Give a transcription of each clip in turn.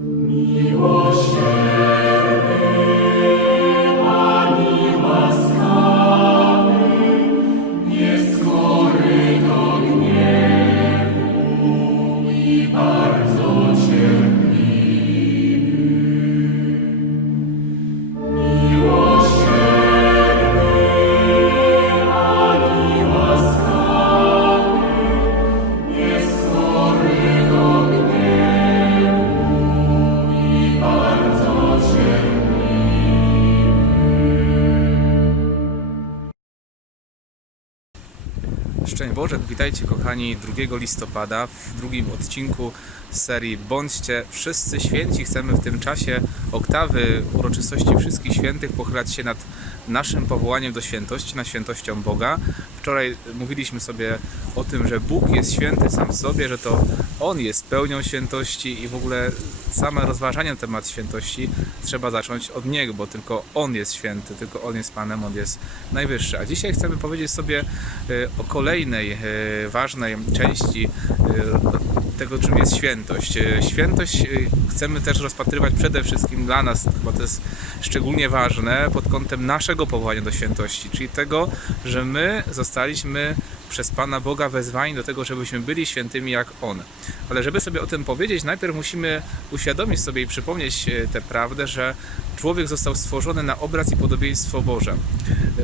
Miłosierdzie. Szczęść Boże, witajcie kochani 2 listopada w drugim odcinku serii Bądźcie wszyscy święci. Chcemy w tym czasie oktawy uroczystości wszystkich świętych pochylać się nad naszym powołaniem do świętości, nad świętością Boga. Wczoraj mówiliśmy sobie o tym, że Bóg jest święty sam w sobie, że to On jest pełnią świętości i w ogóle same rozważanie na temat świętości trzeba zacząć od Niego, bo tylko On jest święty, tylko On jest Panem, On jest najwyższy. A dzisiaj chcemy powiedzieć sobie e, o kolejnej e, ważnej części e, tego, czym jest świętość. E, Świętość e, chcemy też rozpatrywać przede wszystkim dla nas, bo to jest szczególnie ważne pod kątem naszego powołania do świętości, czyli tego, że my zostaliśmy przez Pana Boga wezwani do tego, żebyśmy byli świętymi jak On. Ale żeby sobie o tym powiedzieć, najpierw musimy uświadomić sobie i przypomnieć e, tę prawdę, że człowiek został stworzony na obraz i podobieństwo Boże.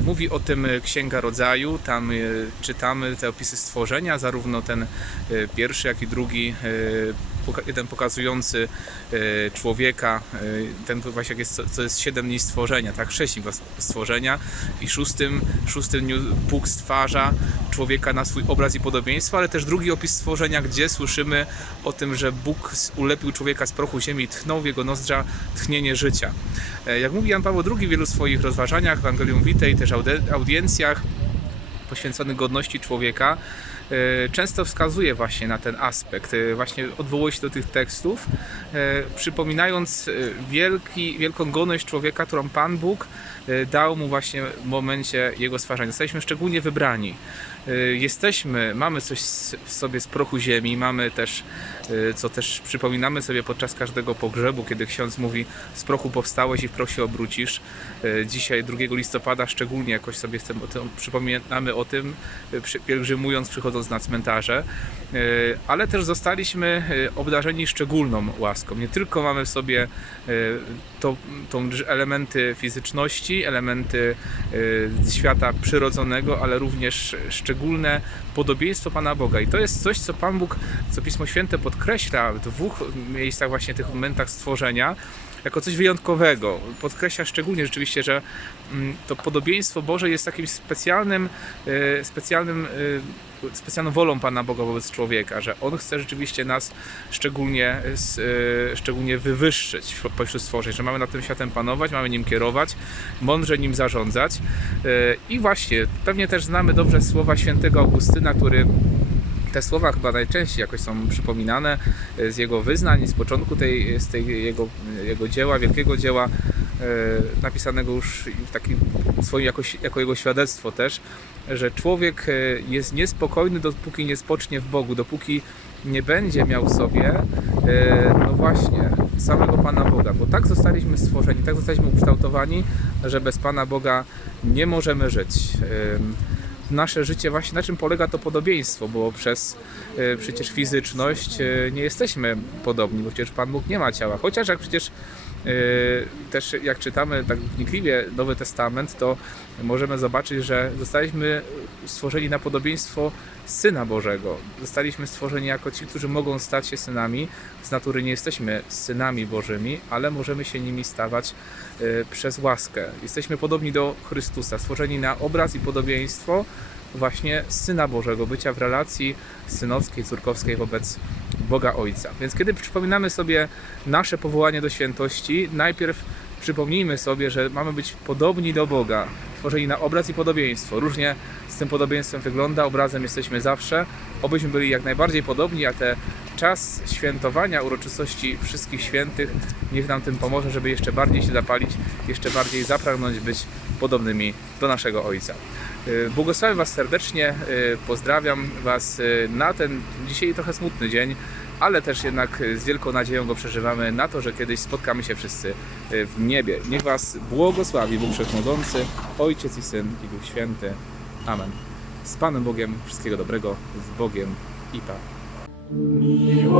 Mówi o tym e, Księga Rodzaju, tam e, czytamy te opisy stworzenia, zarówno ten pierwszy, jak i drugi, jeden pokazujący e, człowieka, e, ten właśnie jak jest, co- jest siedem dni stworzenia, tak, sześć dni stworzenia i szóstym, szóstym dniu Bóg stwarza człowieka na swój obraz i podobieństwo, ale też drugi opis stworzenia, gdzie słyszymy o tym, że Bóg ulepił człowieka z prochu ziemi i tchnął w jego nozdrza tchnienie życia. E, Jak mówi Jan Paweł II w wielu swoich rozważaniach, w Evangelium Vitae, też audiencjach poświęconych godności człowieka, często wskazuje właśnie na ten aspekt, e, właśnie odwołuje się do tych tekstów, e, przypominając e, wielki, wielką godność człowieka, którą Pan Bóg e, dał mu właśnie w momencie jego stwarzania. Zostaliśmy szczególnie wybrani. E, Jesteśmy, mamy coś w sobie z prochu ziemi, mamy też, e, co też przypominamy sobie podczas każdego pogrzebu, kiedy ksiądz mówi z prochu powstałeś i w proch się obrócisz. E, Dzisiaj 2 listopada szczególnie jakoś sobie tym, o tym, przypominamy o tym, e, pielgrzymując, przychodząc na cmentarze, E, ale też zostaliśmy e, obdarzeni szczególną łaską. Nie tylko mamy w sobie e, to, drż- elementy fizyczności, elementy świata przyrodzonego, ale również szczególne podobieństwo Pana Boga. I to jest coś, co Pan Bóg, co Pismo Święte podkreśla w dwóch miejscach, właśnie tych momentach stworzenia, jako coś wyjątkowego. Podkreśla szczególnie rzeczywiście, że mm, to podobieństwo Boże jest takim specjalnym, specjalnym, specjalną wolą Pana Boga wobec człowieka, że On chce rzeczywiście nas szczególnie, e, szczególnie wywyższyć pośród stworzeń, że mamy nad tym światem panować, mamy nim kierować, mądrze nim zarządzać. E, I właśnie, pewnie też znamy dobrze słowa świętego Augustyna, który te słowa chyba najczęściej jakoś są przypominane e, z jego wyznań, z początku tej, z tej jego, jego dzieła, wielkiego dzieła, napisanego już w takim swoim jako jego świadectwo też, że człowiek e, jest niespokojny, dopóki nie spocznie w Bogu, dopóki nie będzie miał w sobie, e, no właśnie, samego Pana Boga, bo tak zostaliśmy stworzeni, tak zostaliśmy ukształtowani, że bez Pana Boga nie możemy żyć. Nasze życie właśnie na czym polega to podobieństwo, bo przez e, przecież fizyczność nie jesteśmy podobni, bo przecież Pan Bóg nie ma ciała. Chociaż jak przecież też jak czytamy tak wnikliwie Nowy Testament, to możemy zobaczyć, że zostaliśmy stworzeni na podobieństwo Syna Bożego. Zostaliśmy stworzeni jako ci, którzy mogą stać się synami. Z natury nie jesteśmy synami Bożymi, ale możemy się nimi stawać e, przez łaskę. Jesteśmy podobni do Chrystusa, stworzeni na obraz i podobieństwo właśnie Syna Bożego, bycia w relacji synowskiej, córkowskiej wobec Boga Ojca. Więc kiedy przypominamy sobie nasze powołanie do świętości, najpierw przypomnijmy sobie, że mamy być podobni do Boga, stworzeni na obraz i podobieństwo. Różnie z tym podobieństwem wygląda, obrazem jesteśmy zawsze, obyśmy byli jak najbardziej podobni, a te czas świętowania uroczystości wszystkich świętych niech nam tym pomoże, żeby jeszcze bardziej się zapalić, jeszcze bardziej zapragnąć być podobnymi do naszego Ojca. Y, Błogosławię Was serdecznie, y, pozdrawiam Was y, na ten dzisiaj trochę smutny dzień, ale też jednak z wielką nadzieją go przeżywamy na to, że kiedyś spotkamy się wszyscy w niebie. Niech Was błogosławi Bóg Wszechmogący, Ojciec i Syn i Duch Święty. Amen. Z Panem Bogiem wszystkiego dobrego, z Bogiem i Pa. Nieskory